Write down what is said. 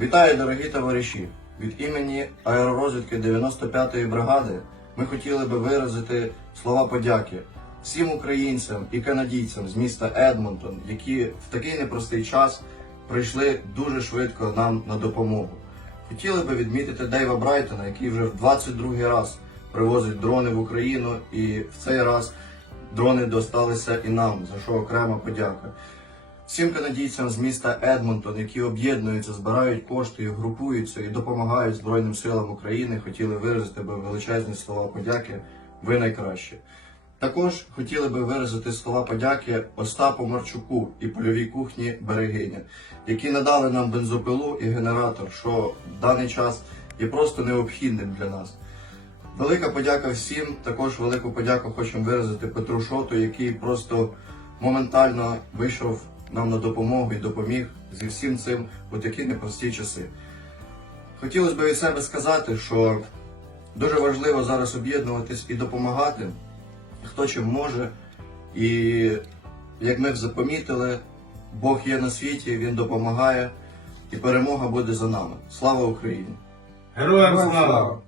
Вітаю, дорогі товариші! Від імені аеророзвідки 95-ї бригади ми хотіли би виразити слова подяки всім українцям і канадійцям з міста Едмонтон, які в такий непростий час прийшли дуже швидко нам на допомогу. Хотіли би відмітити Дейва Брайтона, який вже в 22-й раз привозить дрони в Україну, і в цей раз дрони досталися і нам, за що окрема подяка. Всім канадійцям з міста Едмонтон, які об'єднуються, збирають кошти, групуються і допомагають Збройним силам України, хотіли виразити би величезні слова подяки. Ви найкращі. Також хотіли би виразити слова подяки Остапу Марчуку і польовій кухні Берегиня, які надали нам бензопилу і генератор, що в даний час є просто необхідним для нас. Велика подяка всім. Також велику подяку хочемо виразити Петру Шоту, який просто моментально вийшов нам на допомогу і допоміг зі всім цим у такі непрості часи. Хотілося б від себе сказати, що дуже важливо зараз об'єднуватись і допомагати, хто чим може. І як ми вже помітили, Бог є на світі, Він допомагає, і перемога буде за нами. Слава Україні! Героям слава!